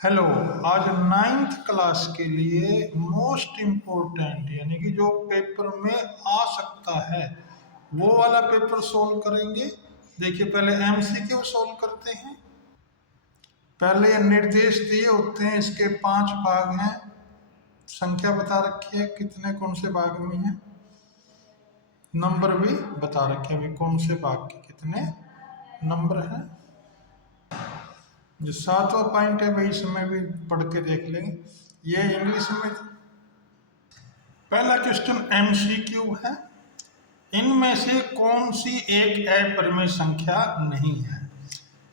Hello. आज ninth class के लिए मोस्ट इम्पोर्टेंट यानी कि जो पेपर में आ सकता है वो वाला पेपर सोल्व करेंगे। देखिए, पहले एमसीक्यू सोल्व करते हैं। पहले ये निर्देश दिए होते हैं, इसके 5 भाग हैं। संख्या बता रखी है कितने कौन से भाग में है, नंबर भी बता रखे हैं, अभी कौन से भाग के कितने नंबर हैं। जो 7वां पॉइंट है भाई, इसमें भी पढ़ के देख लेंगे। ये इंग्लिश में पहला क्वेश्चन एमसीक्यू है। इनमें से कौन सी एक अपरिमेय संख्या नहीं है?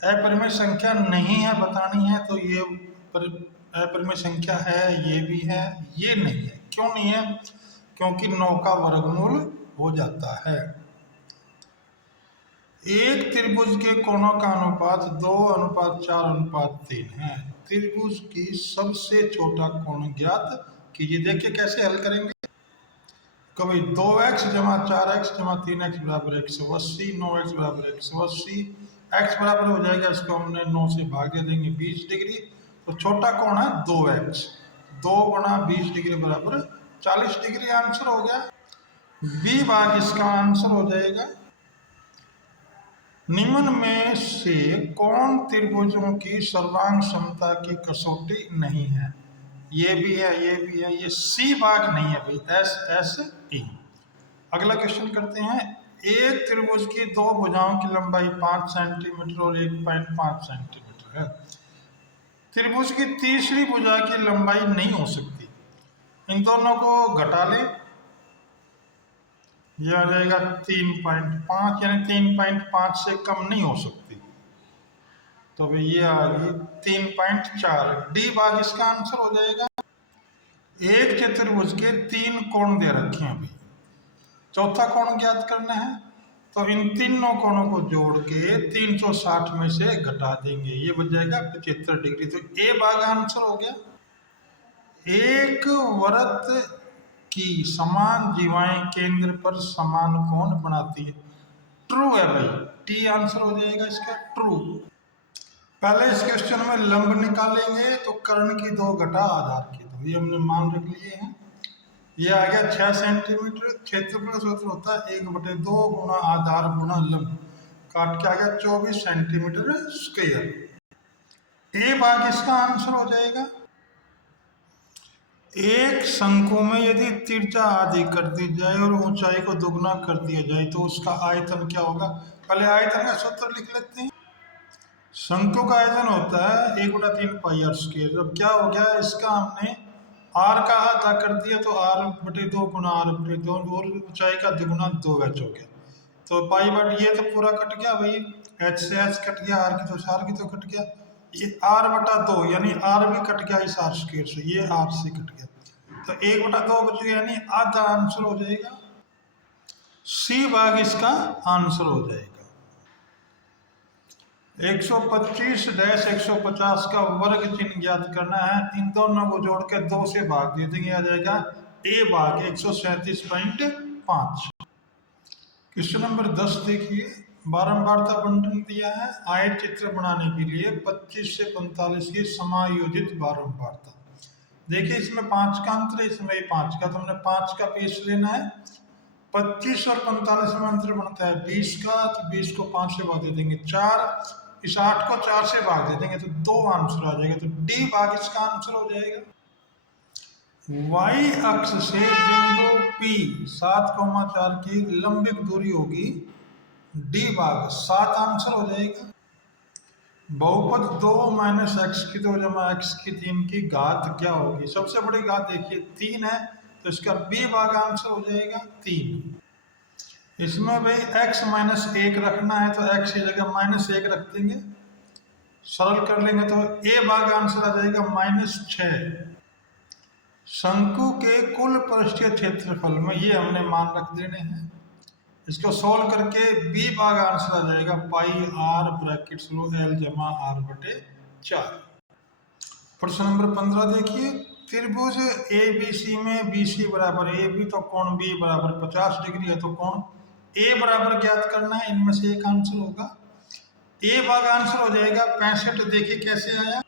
अपरिमेय संख्या नहीं है बतानी है, तो ये अपरिमेय संख्या है, ये भी है, ये नहीं है। क्यों नहीं है? क्योंकि 9 का वर्गमूल हो जाता है। एक त्रिभुज के कोणों का अनुपात 2:4:3 है। त्रिभुज की सबसे छोटा कोण ज्ञात कीजिए। देखिए कैसे हल करेंगे। कभी 2x जमा 4x जमा 3x बराबर 180, 9x बराबर 180, x बराबर हो जाएगा, इसको हमने 9 से भाग दे देंगे 20 डिग्री। तो छोटा कोण है 2x, 2 गुणा 20 डिग्री बराबर 40 डिग्री। आंसर हो गया। बी भाग इसका आंसर हो जाएगा। निम्न में से कौन त्रिभुजों की सर्वांग समता की कसौटी नहीं है? ये भी है, ये भी है, ये सी भाग नहीं है भाई, एस एस टी। अगला क्वेश्चन करते हैं। एक त्रिभुज की दो भुजाओं की लंबाई 5 सेंटीमीटर और 1.5 सेंटीमीटर है। त्रिभुज की तीसरी भुजा की लंबाई नहीं हो सकती। इन दोनों को घटा लें, यह आ जाएगा 3.5, यानी 3.5 से कम नहीं हो सकती। तो भाई ये आ गई 3.4। डी भाग इसका आंसर हो जाएगा। एक चतुर्भुज के 3 कोण दे रखे हैं अभी, चौथा कोण ज्ञात करना है। तो इन तीनों कोणों को जोड़ के 360 में से घटा देंगे, ये बच जाएगा 75 डिग्री। तो ए भाग आंसर हो गया। एक वृत्त की समान जीवाएं केंद्र पर समान कोण बनाती है। ट्रू है भाई, टी आंसर हो जाएगा इसका, ट्रू। पहले इस क्वेश्चन में लंब निकालेंगे, तो कर्ण की 2 घटा आधार की 2, ये हमने मान रख लिए हैं। ये आ गया 6 सेंटीमीटर। क्षेत्रफल सूत्र होता है 1/2 गुणा आधार गुणा लंब, काट के आ गया 24 सेंटीमीटर स्क्वायर। ए भाग इसका आंसर हो जाएगा। एक शंकु में यदि त्रिज्या आधी कर दी जाए और ऊंचाई को दुगना कर दिया जाए तो उसका आयतन क्या होगा? पहले आयतन का सूत्र लिख लेते हैं। शंकु का आयतन होता है 1/3 पाई आर स्क्वायर। अब क्या हो गया, इसका हमने आर का आधा कर दिया तो r/2 गुणा r/2 और ऊंचाई का दुगुना 2h हो गया। तो पाई बट ये तो पूरा कट गया भाई, h से h कट गया, r की तो r की तो कट गया, ये r/2 यानी r भी कट गया इस r स्क्वायर से, ये r से कट गया, तो 1/2 बच गया, यानी आधा आंसर हो जाएगा। सी भाग इसका आंसर हो जाएगा। 125-150 का वर्ग चिन्ह ज्ञात करना है। इन दोनों को जोड़ के 2 से भाग दे देंगे, आ जाएगा ए भाग 137.5। क्वेश्चन नंबर 10 देखिए। बारंबारता बंटन दिया है। आयत चित्र बनाने के लिए 25 से 45 की समायोजित बारंबारता। देखिए इसमें 5 का अंतर है, इसमें 5 का, तो हमने 5 का पीस लेना है। 25 और 45 में अंतर बनता है 20 का, तो 20 को 5 से भाग दे देंगे 4, इस 8 को 4 से भाग दे देंगे तो 2 आंसर आ जाएगा। तो डी भाग इसका आंसर हो जाएगा। y अक्ष से बिंदु P 7,4 की लंबित दूरी होगी, डी भाग 7 आंसर हो जाएगा। बहुपद 2 - x की 2 जमा x की 3 की घात क्या होगी? सबसे बड़ी घात देखिए 3 है, तो इसका बी भाग आंसर हो जाएगा 3। इसमें भाई x - 1 रखना है, तो x की जगह -1 रख देंगे, सरल कर लेंगे तो ए भाग आंसर आ जाएगा -6। शंकु के कुल पृष्ठीय क्षेत्रफल में ये हमने मान रख देने हैं, इसको सोल्व करके बी भाग आंसर आ जाएगा पाई आर ब्रैकेट एल जमा r/4। प्रश्न नंबर 15 देखिए। त्रिभुज ए बी सी में बी सी बराबर ए बी, तो कोण बी बराबर 50 डिग्री है, तो कोण ए बराबर ज्ञात करना है। इनमें से एक आंसर होगा। ए भाग आंसर हो जाएगा 65। देखिए कैसे आया,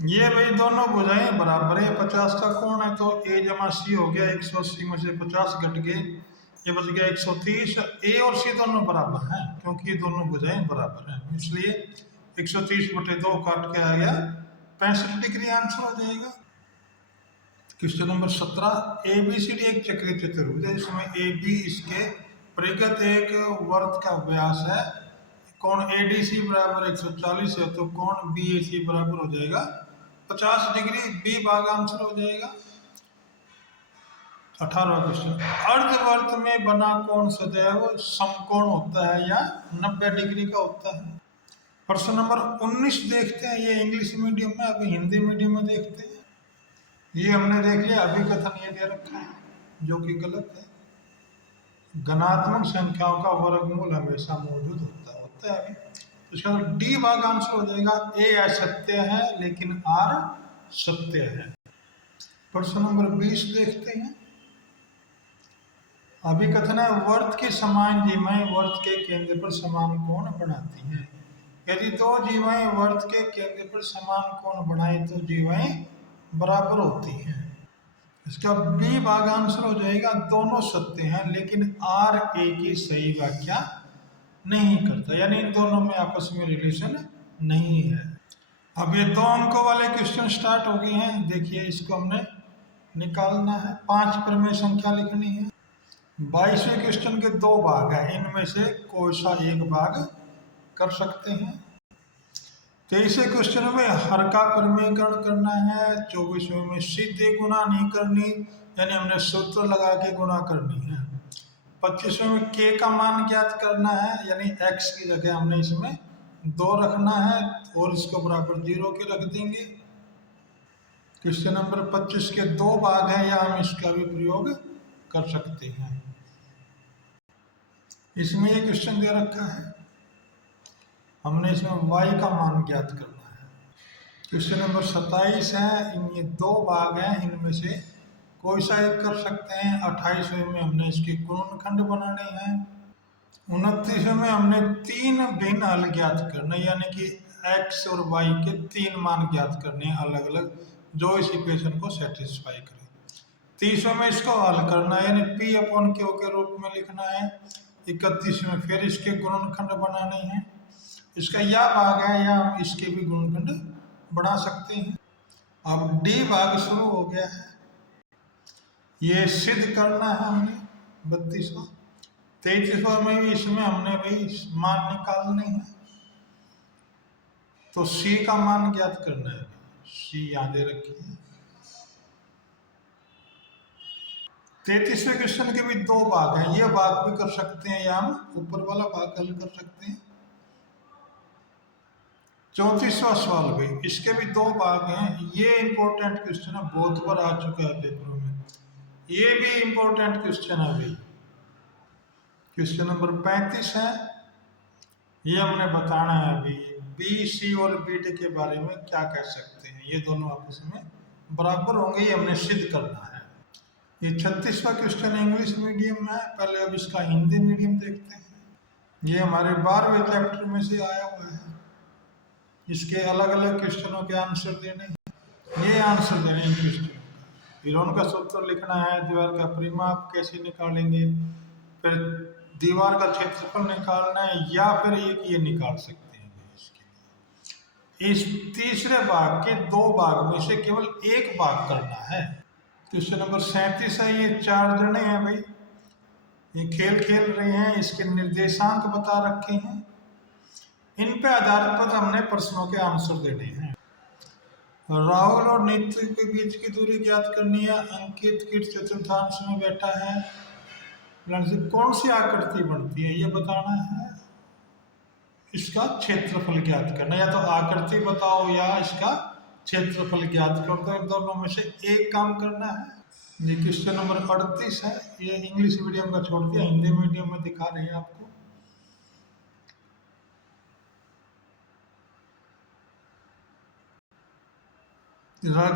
ये भाई दोनों भुजाएं बराबर है, 50 का कोण है, तो ए जमा सी हो गया, 180 में से 50 घट गए, ये बच गया 130। ए और सी दोनों बराबर हैं क्योंकि ये दोनों भुजाएं बराबर हैं, इसलिए 130/2 काट के आ गया 65 डिग्री आंसर हो जाएगा। Question number 17, A B C D एक चक्रीय चतुर्भुज है, इसमें ए बी इसके परिगत एक वर्त का व्यास है, कोण ए डी सी बराबर 140 है, तो कोण बी ए सी बराबर हो जाएगा 50 डिग्री, बी भाग आंसर हो जाएगा। 18वां क्वेश्चन, अर्धवर्त में बना कोण सदैव समकोण होता है या 90 डिग्री का होता है। प्रश्न नंबर 19 देखते हैं, ये इंग्लिश मीडियम में, अभी हिंदी मीडियम में देखते हैं। ये हमने देख लिया, अभिकथन ये दे रखा है जो कि गलत है। घनात्मक संख्याओं का वर्गमूल हमेशा मौजूद होता है अभी, तो इसका डी भाग आंसर हो जाएगा। ए असत्य है लेकिन आर सत्य है। प्रश्न नंबर 20 देखते हैं, अभिकथन है, वर्त की समान जीवाएं वर्त के केंद्र पर समान कोण बनाती हैं। यदि दो जीवाएं वर्त के केंद्र पर समान कोण बनाए तो जीवाएं बराबर होती हैं। इसका बी भाग आंसर हो जाएगा, दोनों सत्य हैं लेकिन आर ए की सही व्याख्या नहीं करता, यानी इन दोनों में आपस में रिलेशन नहीं है। अब ये 2 अंकों वाले क्वेश्चन स्टार्ट हो गए हैं, देखिए इसको हमने निकालना है, 5 प्रमेय संख्या लिखनी है। 22वें क्वेश्चन के 2 भाग हैं, इनमें से कोई सा एक भाग कर सकते हैं। 23वें क्वेश्चन में हर का प्रमेयकरण करना है। 24वें में सीधे गुणा नहीं करनी, यानी हमने सूत्र लगा के गुणा करनी है। 25वें में के का मान ज्ञात करना है, यानी एक्स की जगह हमने इसमें 2 रखना है और इसको बराबर 0 के रख देंगे। क्वेश्चन नंबर 25 के 2 भाग हैं, या हम इसका भी प्रयोग कर सकते हैं। इसमें ये क्वेश्चन दे रखा है, हमने इसमें y का मान ज्ञात करना है। क्वेश्चन नंबर 27 है, इन ये 2 भाग हैं, इनमें से कोई सा एक कर सकते हैं। 28वें में हमने इसके गुणनखंड बनाने हैं। 29वें में हमने 3 भिन्न हल ज्ञात करने, यानी कि x और y के 3 मान ज्ञात करने हैं अलग अलग, जो इस इक्वेशन को सेटिस्फाई करें। 30वें में इसको हल करना है, यानी p/q के रूप में लिखना है। 31वें में फिर इसके गुणनखंड बनाने हैं। इसका यह भाग है, या हम इसके भी गुणनखंड बना सकते हैं। अब डी भाग शुरू हो गया है, ये सिद्ध करना है हमने 32वां। 33वां में भी इसमें हमने भाई मान निकालने हैं, तो सी का मान ज्ञात करना है, सी याद रखिए। 33वें क्वेश्चन के भी 2 भाग हैं, ये भाग भी कर सकते हैं या हम ऊपर वाला भाग हल कर सकते हैं। 34वां सवाल भी, इसके भी 2 भाग हैं, ये इंपॉर्टेंट क्वेश्चन है, बहुत बार आ चुका है पेपरों में, ये भी इंपॉर्टेंट क्वेश्चन है अभी। क्वेश्चन नंबर 35 है, ये हमने बताना है अभी बी सी और बी डी के बारे में क्या कह सकते हैं, ये दोनों आपस में बराबर होंगे, ये हमने सिद्ध करना है। ये 36वां क्वेश्चन इंग्लिश मीडियम में है, पहले अब इसका हिंदी मीडियम देखते हैं। ये हमारे 12वें चैप्टर में से आया हुआ है, इसके अलग अलग क्वेश्चनों के आंसर देने हैं, ये आंसर देने हैं क्वेश्चन का। फिर उनका सूत्र लिखना है, दीवार का परिमाप कैसे निकालेंगे, फिर दीवार का क्षेत्रफल निकालना है, या फिर एक ये निकाल सकते हैं। इस तीसरे भाग के 2 भाग में से केवल एक भाग करना है। क्वेश्चन नंबर 37 है, ये 4 जने हैं भाई, ये खेल खेल रहे हैं, इसके निर्देशांक बता रखे हैं, इन पे आधारित पर हमने प्रश्नों के आंसर देने हैं। राहुल और नित्य के बीच की दूरी ज्ञात करनी है। अंकित किट चतुर्थांश में बैठा है, कौन सी आकृति बनती है ये बताना है, इसका क्षेत्रफल ज्ञात करना, या तो आकृति बताओ या इसका क्षेत्रफल ज्ञात करो, तो इन दोनों में से एक काम करना है। ये क्वेश्चन नंबर 38 है, ये इंग्लिश मीडियम का छोड़ दिया, हिंदी मीडियम में दिखा रहे हैं आपको।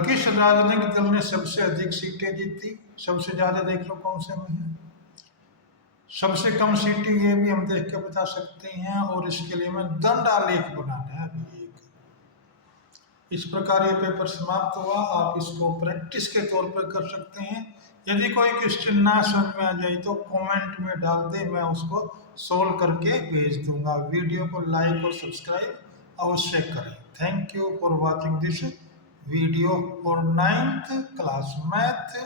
किस राजनीतिक दल ने सबसे अधिक सीटें जीती, सबसे ज्यादा देख लो कौन से में है, सबसे कम सीटें ये भी हम देख के बता सकते हैं, और इसके लिए हमें दंड आलेख बनाना है अभी एक। इस प्रकार ये पेपर समाप्त हुआ। आप इसको प्रैक्टिस के तौर पर कर सकते हैं। यदि कोई क्वेश्चन ना समझ में आ जाए तो कमेंट में डाल दे, मैं उसको सोल्व करके भेज दूंगा। वीडियो को लाइक और सब्सक्राइब अवश्य करें। Thank you for watching this video for 9th class math.